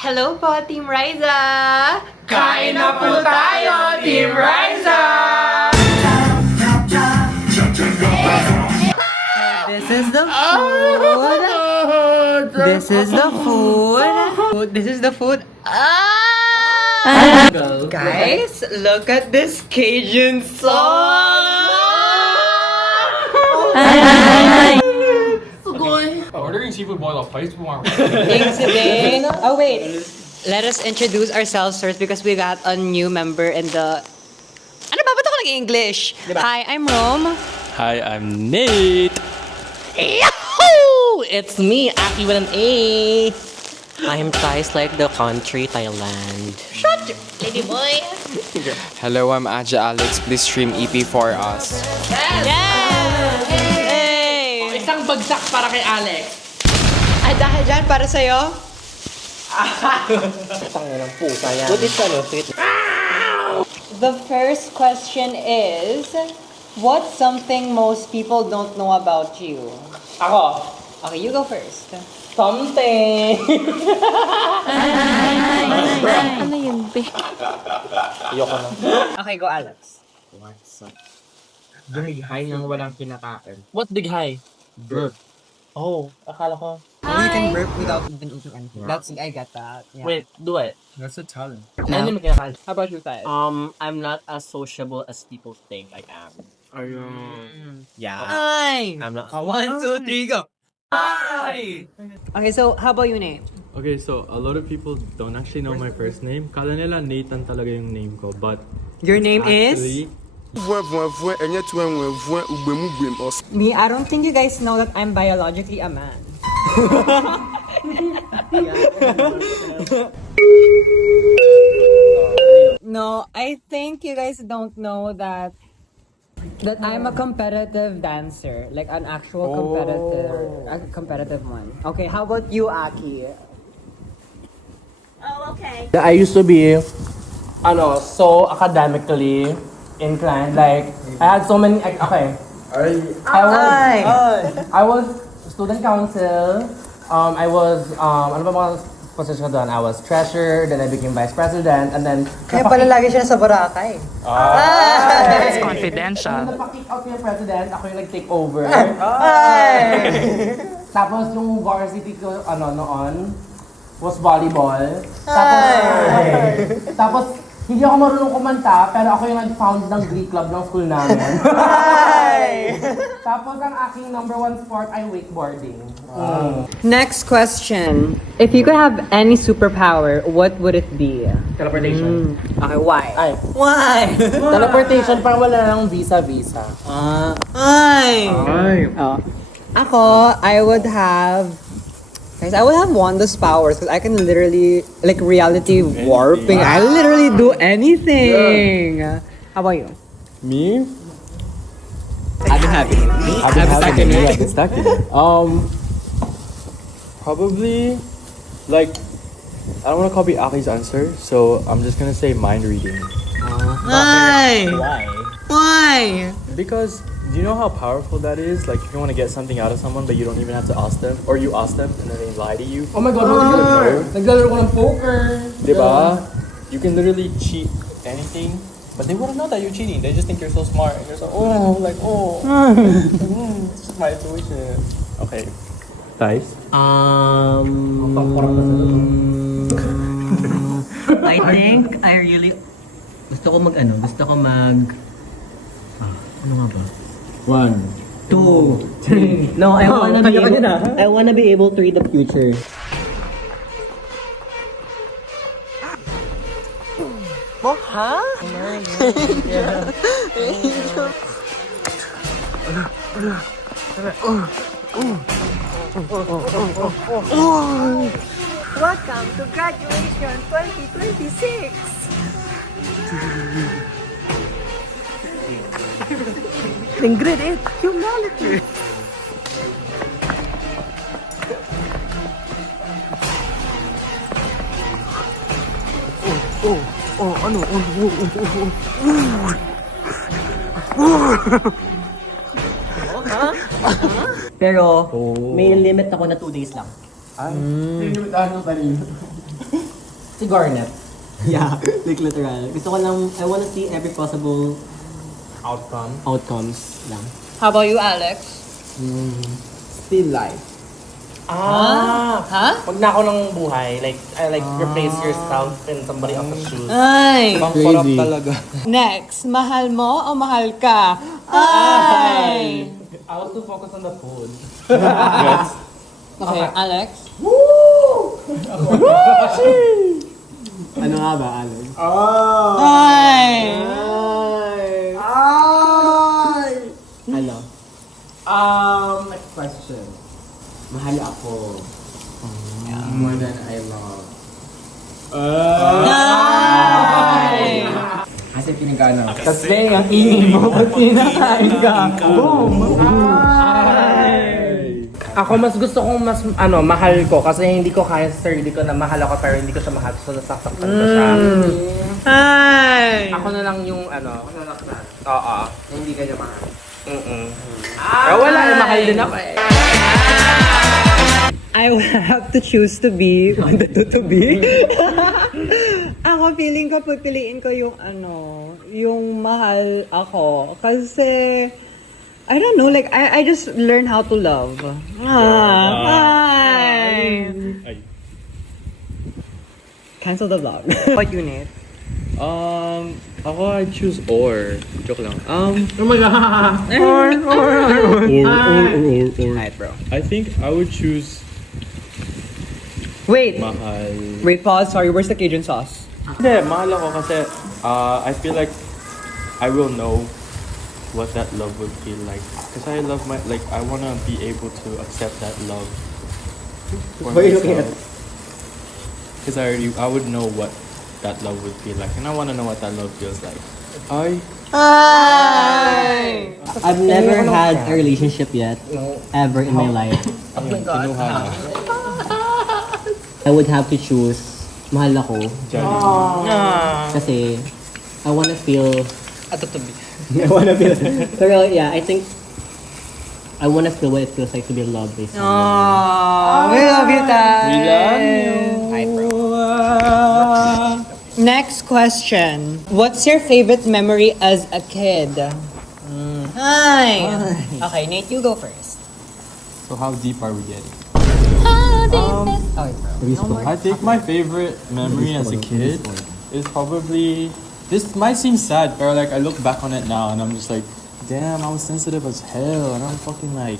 Hello po, Team Riza! Kain na po tayo, Team Riza! This is the food. This is the food. This is the food. Guys, look at this Cajun sauce. Ordering seafood boil of face more. Today. Oh wait. Let us introduce ourselves first because we got a new member in the... Ano ba? Ba't ako nag-English? Hi, I'm Rome. Hi, I'm Nate. Yahoo! It's me, Aki with an A. I'm Thais like the country, Thailand. Shut your lady boy. Hello, I'm Aja Alex. Please stream EP for us. Yes! Hey! Isang bagsak para kay Alex. Ay, dahil dyan, para sa'yo. Tangan ng pusa yan. What is sweet? The first question is, what's something most people don't know about you? Ako. Okay, you go first. Something. Ano yun, be? Ayoko na. Okay, go Alex. What's up? High nang walang kinakain. What big high? Burp. Oh, akala ko. You can burp without even eating anything. That's, I get that. Yeah. Wait, do it. That's a talent. Ano yung kinakain? How about you, Thais? I'm not as sociable as people think I am. Ayun. Yeah. Ay! I'm not. 1, 2, 3, go! Ay! Okay, so how about you, Nate? Okay, so a lot of people don't actually know my first name. Kala nila Nathan talaga yung name ko, but Your name is? actually, Me, I don't think you guys know that I'm biologically a man. No, I think you guys don't know that I'm a competitive dancer, like an actual competitive one. Okay, how about you, Aki? I used to be, so academically inclined. Like, I had so many, okay. I was student council. I was, ano ba mga position ko doon? I was treasurer, then I became vice president, and then... Kaya pala lagi siya sa Boracay. It's confidential. Nung napak-kick out yung president, ako yung nag-take over. Tapos yung varsity ko, noon, was volleyball. Tapos, hindi ako marunong kumanta, pero ako yung nag-found ng Glee Club ng school namin. Tapos, ang aking number 1 sport ay wakeboarding. Next question. If you could have any superpower, what would it be? Teleportation. Okay, why? Ay, Why? teleportation parang wala nang visa-visa. Ako, I would have Wanda's powers because I can literally, like, reality warping. I literally do anything. How about you? me? I've been stacking. Probably, like, I don't want to copy Aki's answer, so I'm just gonna say mind reading. Why? Why? Because do you know how powerful that is? Like, if you want to get something out of someone, but you don't even have to ask them, or you ask them and then they lie to you. Oh my God, naglalaro ko ng poker. Diba? You can literally cheat anything, but they wouldn't know that you're cheating. They just think you're so smart. And you're so, it's just my intuition. Okay. Thais? I think gusto ko mag ano nga ba? 1, 2, 3. No, I wanna be able to read the future. Welcome to graduation 2026. In grade 8, humanity. Pero may limit ako na 2 days lang. Ay, yung ano kanina. Si Garnet. Yeah, like literal. Gusto ko lang, I wanna see every possible outcomes lang. How about you, Alex? Still life. Huh? Pag na ako ng buhay, like, I like replace yourself in somebody else's shoes. Ay! Ang sarap talaga. Next, mahal mo o mahal ka? Ay! I was too focused on the food. Okay, Alex? Ano nga ba, Alex? Ay! Ano? Next question. Mahal ako. More than I love. Ay! Kasi pinagano. Kasi ang ingin mo pag kinakain ka. Boom! Ako mas gusto kong mas mahal ko kasi hindi ko kaya sa sarili ko na mahal ako pero hindi ko siya mahal so nasasaktan ko siya. Ay! Ako na lang yung nasasaktan. Oo. Hindi ka niya mahal. Pero wala, mahal din ako eh. I would have to choose to be on the two to be. Ako feeling ko pipiliin ko yung yung mahal ako kasi I don't know, like I just learn how to love. Ay. Cancel the vlog. What you need? Ako I choose or. Joke lang. Oh my god. Or. Alright, bro. I think I would choose Wait. mahal. Wait, pause. Sorry, where's the Cajun sauce? Hindi, mahal ako kasi I feel like I will know what that love would feel like. Because I love I want to be able to accept that love for Why are you looking at myself. Because I would know what that love would feel like. And I want to know what that love feels like. Ay! I've never had a relationship yet, ever in my life. Kinuha na. I would have to choose mahal ako kasi I wanna feel I wanna feel pero yeah, I think I wanna feel what it feels like to be loved by someone. Aww, we love you, Tay. We love you. Hi, bro. Next question. What's your favorite memory as a kid? Hi. Okay, Nate, you go first. So how deep are we getting? Okay, bro. I think my favorite memory as a kid is probably, this might seem sad, but like I look back on it now and I'm just like, damn, I was sensitive as hell and I'm fucking like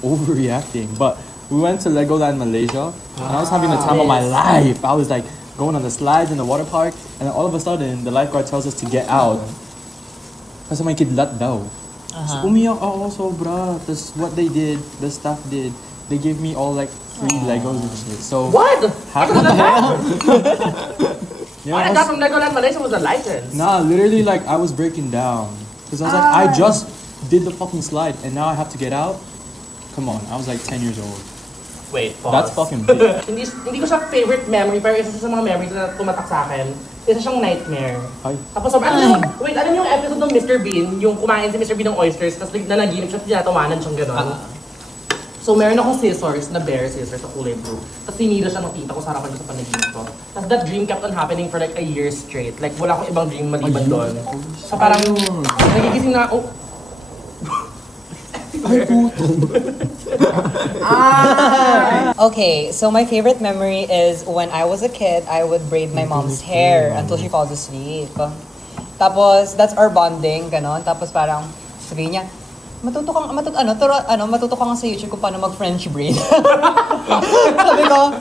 overreacting. But we went to Legoland Malaysia and I was having the time of my life. I was like going on the slides in the water park and then all of a sudden the lifeguard tells us to get out. Kasi may kidlat daw. So umiyak ako sobra. Tapos what they did, the staff did, they gave me all like free Legos and shit. So What? what the hell? All I got from Legoland Malaysia was a license. Nah, literally like I was breaking down. Because I was like, I just did the fucking slide and now I have to get out? Come on, I was like 10 years old. Wait, pause. That's fucking big. hindi ko siya favorite memory pero isa sa mga memories na tumatak sa akin. Isa siyang nightmare. Ay. Tapos alam niyo yung episode ng Mr. Bean, yung kumain si Mr. Bean ng oysters, tapos nanaginip siya, tinatawanan siyang gano'n. So meron akong scissors, na bear scissors sa kulay blue. Tapos sinira siya ng tita ko sa harapan ko sa panaginip ko. Tapos that dream kept on happening for like a year straight. Like wala akong ibang dream maliban doon. So parang nagigising na ako. Okay, so my favorite memory is when I was a kid, I would braid my mom's hair until she falls asleep. Tapos, that's our bonding, ganon. Tapos parang, sabihin niya, matuto ka nga sa YouTube kung paano mag-French braid. Sabi ko,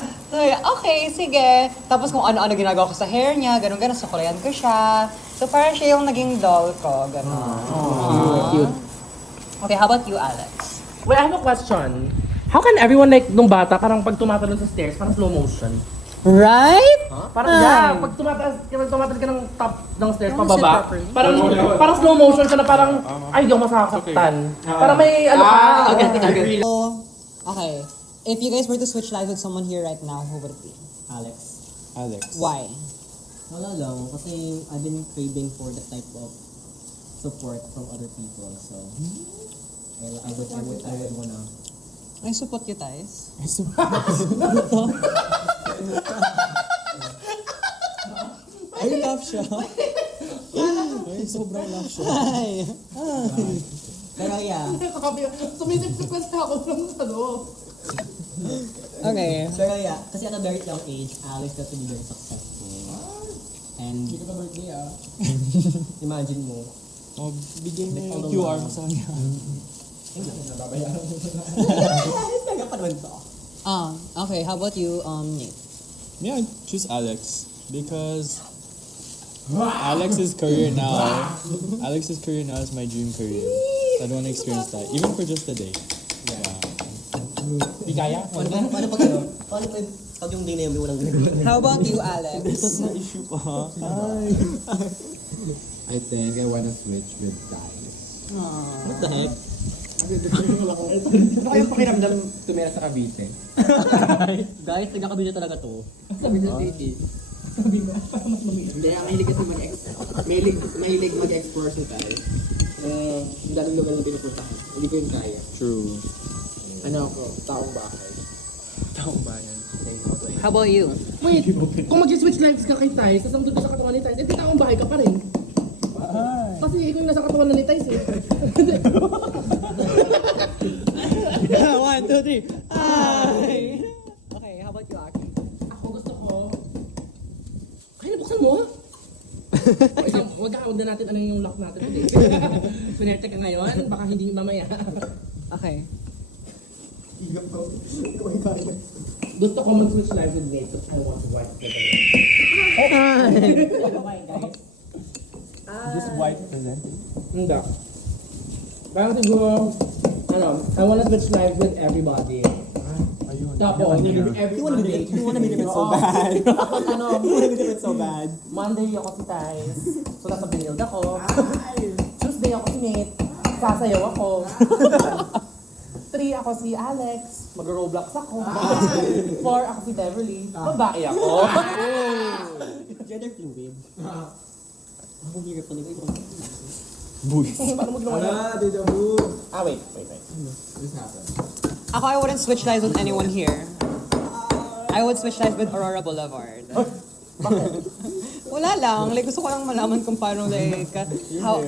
okay, sige. Tapos kung ano-ano ginagawa ko sa hair niya, ganon-ganon, sukulayan ko siya. So parang siya yung naging doll ko, ganon. Cute. Okay, how about you, Alex? Wait, I have a question. How can everyone like nung bata parang pag tumatalon sa stairs, parang slow motion? Right? Parang yeah, pag tumatalon ka ng top ng stairs pababa, parang slow motion siya na parang ay, di ako masakaktan. Parang may ano ka. Okay, if you guys were to switch lives with someone here right now, who would it be? Alex. Why? Wala lang, kasi I've been craving for that type of support from other people, so I would wanna. I support you, guys. siya. Ay, sobrang lash siya. Ay. Pero yeah. Sumisip-sip kasi ako sa loob. Okay. Pero yeah, kasi at a very young age, Alex got to be very successful. And hindi ka pa birthday imagine mo. Oh, bigyan mo yung QR mo sa kanya. Kaya pa naman to. Okay, how about you, Nate? Me, I choose Alex because Alex's career now is my dream career. So I don't want to experience that, even for just a day. Di kaya? Paano pag ano? Paano pag yung day na yun, may walang ginagawa? How about you, Alex? Na issue pa. I think I wanna switch with guys. What the heck? Ano kayong pakiramdam tumira sa Cavite? Guys, taga-kabila talaga to. Sabi sa city. Hindi, mahilig kasi mahilig mag-explore si Tay. Ang daming lugar na pinupuntahan. Hindi ko yun kaya. True. Ano ako? Taong bahay. Taong bayan. How about you? Wait, kung mag-switch lives ka kay Thais, tapos nandun ka sa katawan ni Thais, eh di taong bahay ka pa rin. Kasi ikaw yung nasa katawan na ni Thais eh. 1, 2, 3. Ay! Okay, how about you, Aki? Ako gusto ko... Kaya nabuksan mo? Huwag na natin ano yung lock natin today. Pinerte ka ngayon, baka hindi mamaya. Okay. Gusto ko mag-switch lives with Nate because I want to watch the Just white presenting. Hindi. Parang siguro, I wanna switch lives with everybody. Ayun. Tapos, You wanna be different so bad. You wanna be different so bad. Monday ako si Thais. So, nasa build ako. Tuesday ako si Nate. Sasayaw ako. 3 ako si Alex. Mag-Roblox ako. 4 ako si Beverly. Babae ako. Gender fluid. Ako hirap pa nila. Paano mo ginawa yan? Wait. Ako, I wouldn't switch lives with anyone here. I would switch lives with Aurora Boulevard. Wala lang. Like, gusto ko lang malaman kung paano, like,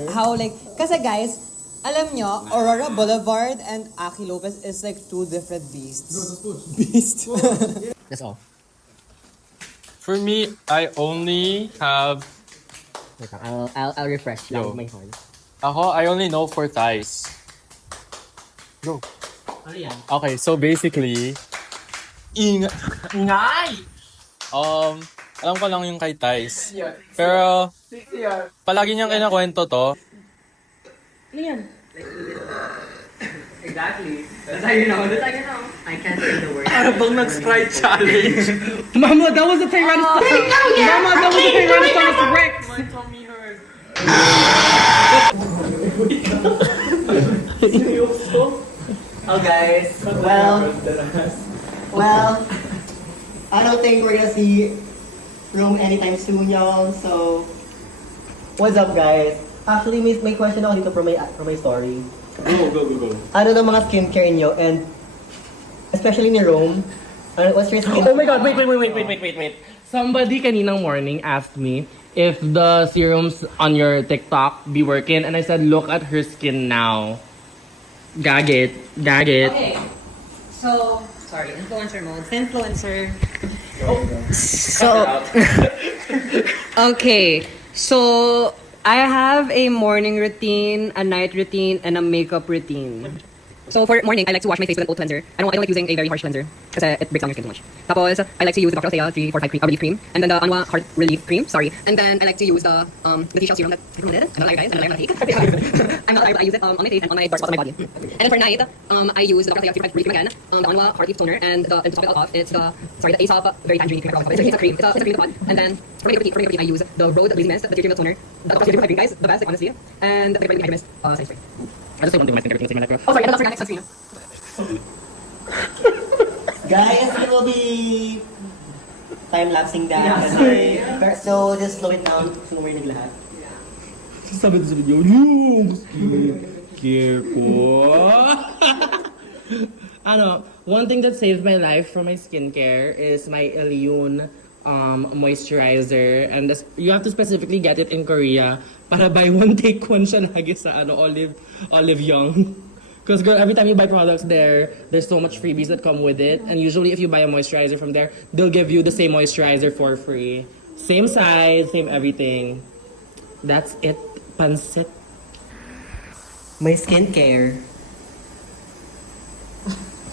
how, like, kasi guys, alam nyo, Aurora Boulevard and Aki Lopez is like 2 different beasts. Beast. That's all. For me, I only have... Wait, I'll refresh Yo. my heart. Ako, I only know 4 ties. Go. Ano yan? Okay, so basically... Ingay! Alam ko lang yung kay Ties. Pero, palagi niyang kinakwento to. Ano yan? Exactly. That's how you know. I can't say the word. Para bang nag-Sprite challenge? Mama, that was a Tyrannosaurus. Mama, that was a Tyrannosaurus Rex. My tummy hurts. Oh guys, well, I don't think we're gonna see room anytime soon, y'all. So, what's up, guys? Actually, may question ako dito for my story. Go. Ano ng mga skincare niyo, and especially ni Rome, what's your skin? Oh my god, wait. Somebody kaninang morning asked me if the serums on your TikTok be working, and I said, look at her skin now. Gag it. Okay. So, sorry, influencer mode. Influencer. So, okay. So, I have a morning routine, a night routine, and a makeup routine. So for morning, I like to wash my face with an old cleanser. I don't like using a very harsh cleanser because it breaks down your skin too much. Tapos, I like to use the Dr. Osea 345 cream, relief cream, and then the Anwa Heart Relief cream. Sorry, and then I like to use the facial serum that I'm not liar, guys. I'm not liar, I'm not liar, but I use it on my face and on my dark spots on my body. And then for night, I use the Dr. Osea 345 relief cream again, the Anwa Heart Relief toner, and to top it all off, it's the Aesop Very Tangerine cream. It's a cream. It's a cream pod. And then for my routine, I use the Road Lazy Mist, the 3 toner, the Dr. Osea 345 cream, guys, the best, like, honestly, and the Hydro Mist sunscreen. I just say one thing, my skincare routine is like, oh sorry, and the Dr. Organic sunscreen. Guys, it will be time-lapsing that. So, just slow it down. Sunurinig lahat. Sabi sa video, yung skincare ko. One thing that saved my life for my skincare is my Ilyun moisturizer. And you have to specifically get it in Korea. Para buy one, take one siya lagi sa Olive Young. Because girl, every time you buy products there, there's so much freebies that come with it. And usually if you buy a moisturizer from there, they'll give you the same moisturizer for free. Same size, same everything. That's it. Pansit. My skincare.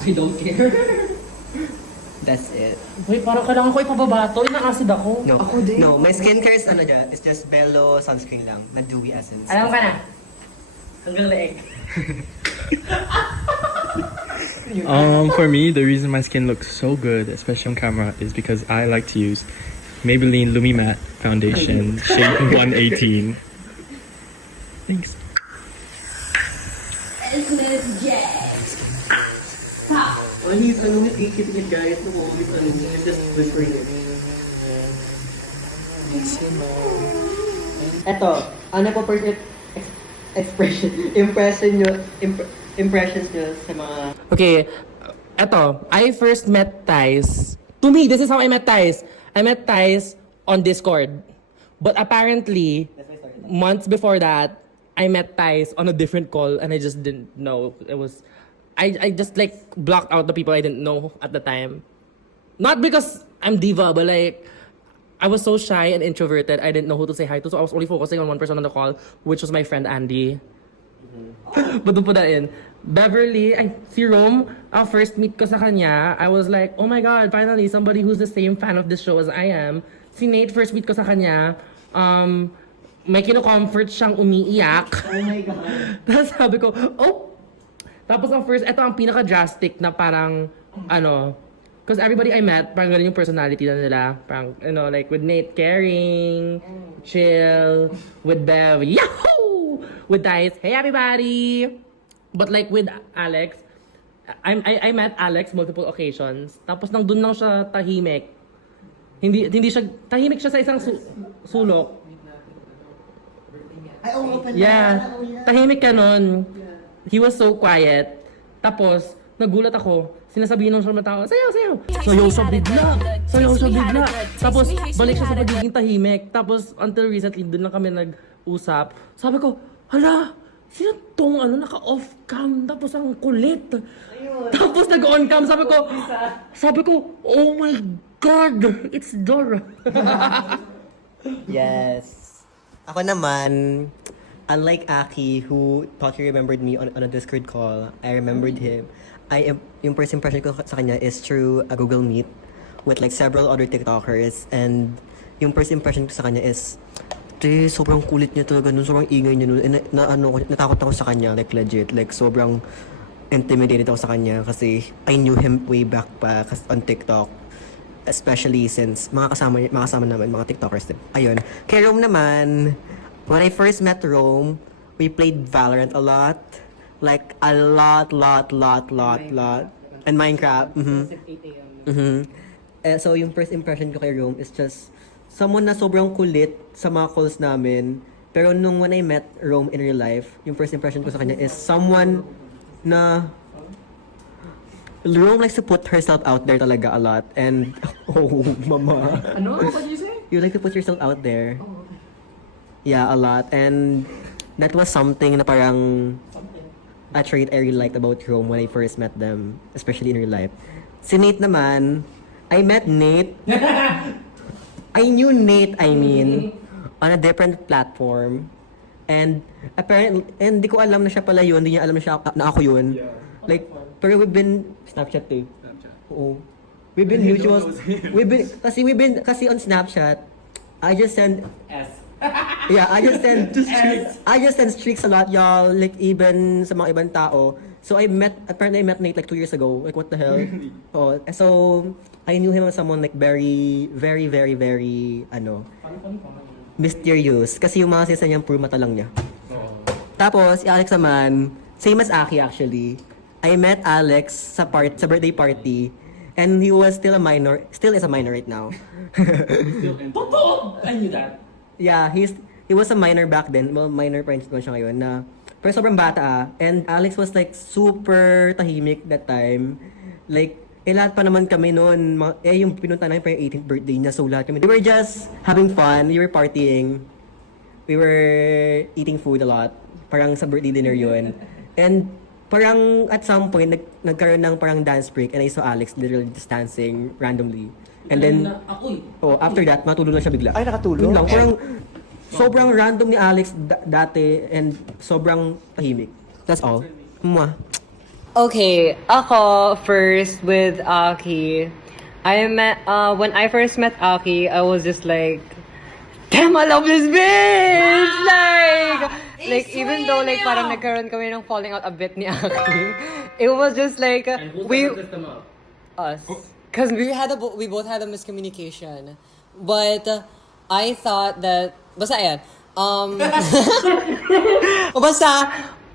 I don't care. That's it. Wait, parang kailangan ko ipababa to. Ina-acid ako. No, no, my skincare is ano dyan, it's just Bello sunscreen lang, na dewy essence. Alam ka na. Hanggang leeg. For me, the reason my skin looks so good, especially on camera, is because I like to use Maybelline Lumi Matte Foundation, shade 118. Thanks. Oh, he's gatekeeping it, guys. No, he's just whispering it. Eto, ano po first impressions nyo sa mga... Okay, eto, I first met Thais. To me, this is how I met Thais. I met Thais on Discord. But apparently, months before that, I met Thais on a different call and I just didn't know. I just like blocked out the people I didn't know at the time. Not because I'm diva, but like, I was so shy and introverted, I didn't know who to say hi to. So I was only focusing on one person on the call, which was my friend Andy. But to put that in, Beverly, si Rome, first meet ko sa kanya, I was like, oh my God, finally, somebody who's the same fan of this show as I am. Si Nate, first meet ko sa kanya, may kino-comfort siyang umiiyak. Oh my God. Tapos sabi ko, oh! Tapos ang first, ito ang pinaka-drastic na parang, because everybody I met, parang ganun yung personality na nila. Parang, like with Nate, caring, chill, with Bev, yahoo! With Dice, hey everybody! But like with Alex, I met Alex multiple occasions. Tapos nang dun lang siya tahimik. Hindi siya, tahimik siya sa isang sulok. Ay, oo, Yeah, tahimik ka nun. He was so quiet. Tapos, nagulat ako. Sinasabihin ng siya ng tao, sayaw, sayaw. Sayaw siya bigla. Sayaw siya bigla. Tapos, balik siya sa pagiging tahimik. Tapos, until recently, dun lang kami nag-usap. Sabi ko, hala, sino tong naka-off cam? Tapos, ang kulit. Tapos, nag-on cam. Sabi ko, oh my God, it's Dora. Yes. Ako naman, unlike Aki, who thought he remembered me on a Discord call, I remembered him. Yung first impression ko sa kanya is through a Google Meet with like several other TikTokers, and yung first impression ko sa kanya is, sobrang kulit niya talaga nun, sobrang ingay niya nun, and natakot ako sa kanya, like legit, like sobrang intimidated ako sa kanya kasi I knew him way back pa on TikTok. Especially since mga kasama naman, mga TikTokers din. Ayun. Kay Rome naman, when I first met Rome, we played Valorant a lot. Like, a lot. And Minecraft. So, yung first impression ko kay Rome is just someone na sobrang kulit sa mga calls namin. Pero when I met Rome in real life, yung first impression ko sa kanya is someone na Rome likes to put herself out there talaga a lot. And, oh, mama. What did you say? You like to put yourself out there. Yeah, a lot. And that was something na parang a trait I really liked about Rome when I first met them, especially in real life. Si Nate naman, I met Nate. I knew Nate, on a different platform. And apparently, and di ko alam na siya pala yun, hindi niya alam na ako yun. Like, pero we've been Snapchat eh. Oo. We've been mutuals. Kasi on Snapchat, I just send Yeah, I just send streaks a lot, y'all, like even sa mga ibang tao. So apparently I met Nate like 2 years ago. Like what the hell? Oh, so I knew him as someone like very mysterious kasi yung mga sisa niyang puro mata lang niya. Tapos, si Alex naman, same as Aki actually. I met Alex sa birthday party, and he was still is a minor right now. Totoo! I knew that. Yeah, he was a minor back then. Well, minor pa rin siya ngayon na, pero sobrang bata and Alex was like super tahimik that time. Like, Eh, lahat pa naman kami noon. Yung pinunta namin pa yung 18th birthday niya. So, lahat kami. We were just having fun. We were partying. We were eating food a lot. Parang sa birthday dinner yun. And parang at some point, nagkaroon ng parang dance break. And I saw Alex literally just dancing randomly. And then, after that, matulog lang siya bigla. Ay, nakatulog? Yun lang. Parang sobrang random ni Alex dati. And sobrang tahimik. That's all. Mwah. Okay, ako first with Aki. When I first met Aki, I was just like, damn, I love this bitch! Like even though like parang nagkaroon kami ng falling out a bit ni Aki, it was just like, us. Cause we both had a miscommunication. But I thought that, basta ayan,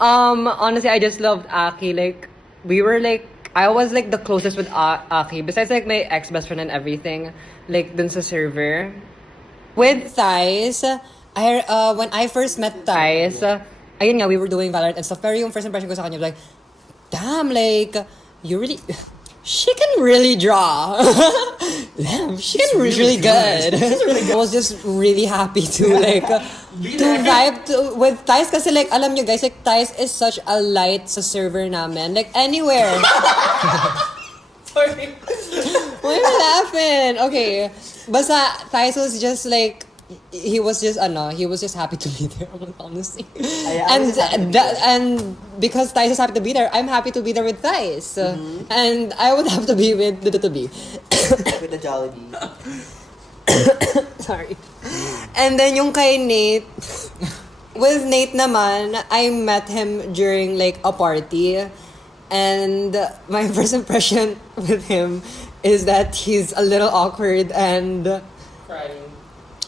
honestly, I just loved Aki. Like, we were like, I was like the closest with Aki. Besides like my ex-best friend and everything. Like, dun sa server. With Thais, when I first met Thais, ayun nga, we were doing Valorant and stuff. Pero yung first impression ko sa kanya was like, damn, like, you really... She can really draw. Damn, she's really good. I was just really happy to like to vibe with Thais kasi like alam nyo guys, like Thais is such a light sa server namin. Like anywhere. Sorry. Why are you laughing? Okay. Basta Thais was just like he was just happy to be there, honestly. And because Thais is happy to be there, I'm happy to be there with Thais. And I would have to be with the With the Jollibee. Sorry. And then yung kay Nate, with Nate naman, I met him during like a party. And my first impression with him is that he's a little awkward and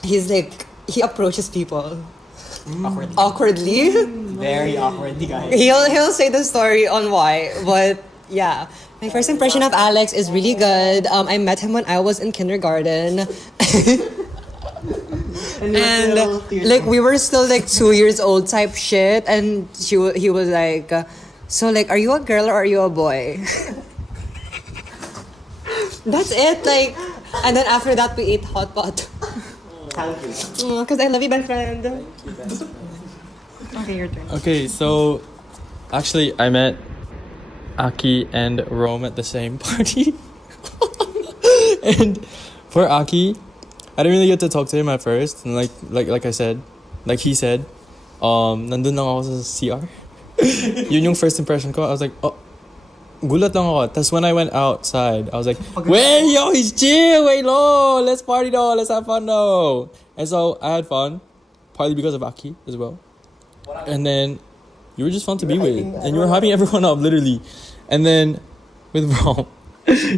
he's like, he approaches people awkwardly. Very awkward, guys. He'll say the story on why, but yeah. My first impression of Alex is really good. I met him when I was in kindergarten. And like we were still like 2 years old type shit, and he was like, so like, are you a girl or are you a boy? That's it. Like, and then after that we ate hot pot. Thank you. Because I love you, best friend. Okay, your turn. Okay, so actually I met Aki and Rome at the same party. And for Aki, I didn't really get to talk to him at first. And like I said, like he said, nandun lang ako sa CR. Yun yung first impression ko. I was like, oh, gulat lang ako. Tapos when I went outside, I was like, wait, yo, he's chill, wait, lo, let's party though, let's have fun though. And so I had fun, partly because of Aki as well. And then you were just fun to be with. And you were hyping everyone up, literally. And then with Rom,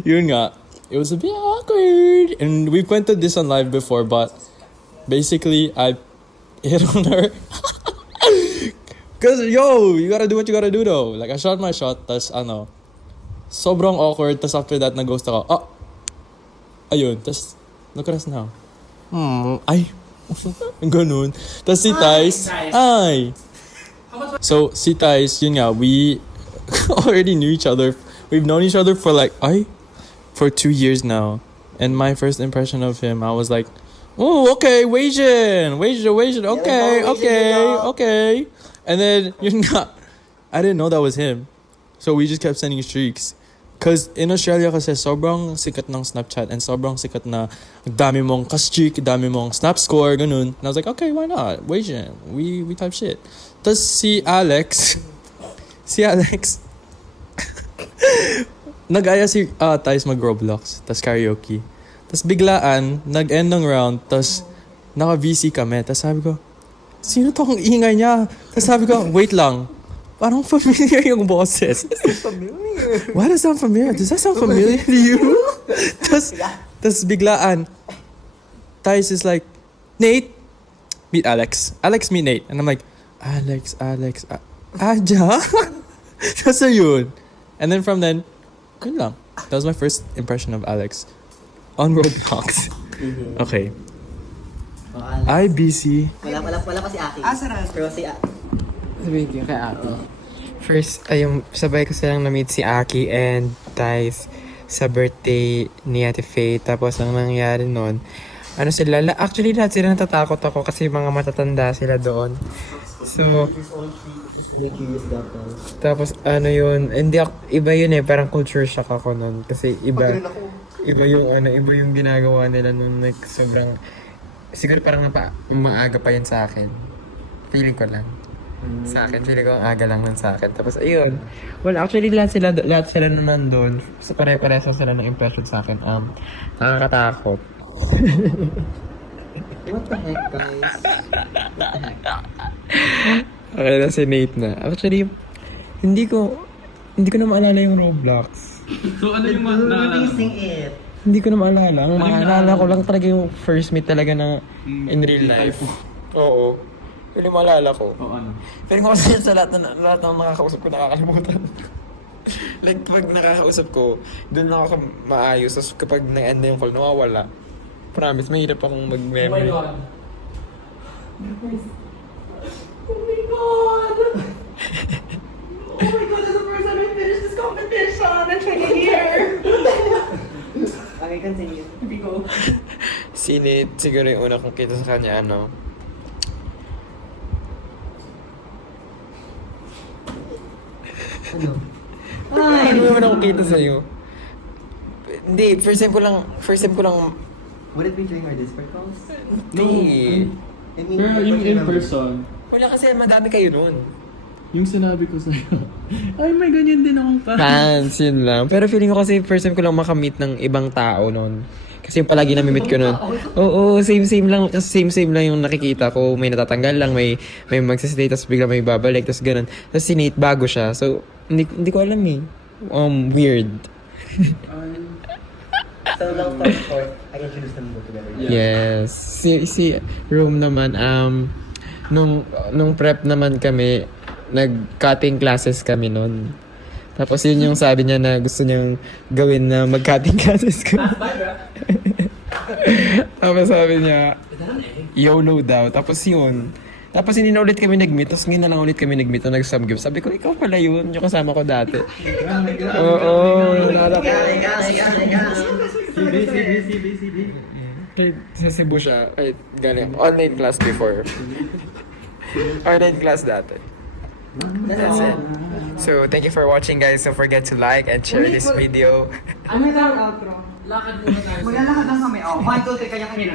yun nga, it was a bit awkward. And we went to this on live before, but basically I hit on her. Cause yo, you gotta do what you gotta do though. Like I shot my shot, tas sobrang awkward. Tas after that, nag-ghost ako. Oh, ayun. Tas look at us now. Ay, ganun. Tas si Thais, ay. So si Thais, yun nga, we already knew each other. We've known each other for for 2 years now. And my first impression of him, I was like, oh, okay, Wasian, okay. And then, yun nga, I didn't know that was him. So we just kept sending streaks. Because in Australia kasi sobrang sikat ng Snapchat and sobrang sikat na dami mong ka-streak, dami mong snap score, ganun. And I was like, okay, why not? Wasian, we type shit. Tapos si Alex, nag-aya si Thais mag-Roblox, tas karaoke. Tas biglaan, nag-end ng round, tas naka-VC kami. Tas sabi ko, sino to ang ingay niya? Tas sabi ko, wait lang. Parang familiar yung boses. Why does that sound familiar? Does that sound familiar to you? tas biglaan, Thais is like, Nate, meet Alex. Alex, meet Nate. And I'm like, Alex, Aja? Tas yun. And then from then, good lang. That was my first impression of Alex on Roblox. Okay. IBC. Wala pa si Aki. Sarap. Pero si Aki. Sabihin ko kay Aki. First, sabay ko silang na-meet si Aki and Thais. sa birthday ni Ate Faye. Tapos ang nangyari nun, ano sila, actually lahat sila natatakot ako kasi mga matatanda sila doon. So, tapos ano yun, hindi ako, iba yun eh, parang culture shock ako nun. Kasi iba yung ginagawa nila nun, like sobrang, siguro parang maaga pa yun sa akin. Feeling ko lang. Sa akin, feeling ko ang aga lang nun sa akin. Tapos ayun, well actually lahat sila na nandun, so pare-pareho sila ng impression sa akin. Nakakatakot. What the heck, guys? Okay na si Nate na. Actually, hindi ko na maalala yung Roblox. So ano yung Releasing it. Hindi ko na maalala. Ang maalala ko lang talaga yung first meet talaga na in real life. Oo. Yun yung maalala ko. ano? Pero kung kasi sa lahat ng nakakausap ko, nakakalimutan. Like, pag nakakausap ko, doon lang ako maayos. Tapos kapag na-end na yung call, nawawala. Promise, mahirap akong Oh my mag-memory. God. Oh my God! Oh my God, this is the first time I finished this competition. I'm trying to hear. Okay, continue. Here we go. Si Nate, siguro yung una kong kita sa kanya, ano? Ano? Ano yung una kong kita sa'yo? Hindi, first time ko lang, Would it be during our Discord calls? hindi. I mean, Pero yung in person, Wala kasi madami kayo nun. yung sinabi ko sa'yo, ay may ganyan din akong Fans, yun lang. Pero feeling ko kasi first time ko lang makamit ng ibang tao nun. Kasi yung palagi namimit ko nun. Oo, same lang. Kasi same lang yung nakikita ko. May natatanggal lang, may magsistay, tapos bigla may babalik, tapos ganun. Tapos si Nate, bago siya. So, hindi ko alam eh. Weird. So, long story short, I introduced them both together. Yes. Si Rome naman, nung prep naman kami, nag-cutting classes kami nun. Tapos yun yung sabi niya na gusto niyang gawin na mag-cutting classes ko. Tapos sabi niya, YOLO daw. Tapos yun. Tapos hindi na ulit kami nag-meet. Tapos ngayon na lang ulit kami nag-meet na nag-subgive. Sabi ko, ikaw pala yun. Yung kasama ko dati. Oo. Sa Cebu siya. Ay, galing. Online class before. Online class dati. That's it. So, thank you for watching, guys. Don't forget to like and share this video. Ano yung outro? Lakad muna tayo. Maglalakad lang kami. Oh, 1, 2, 3, kanya-kanya.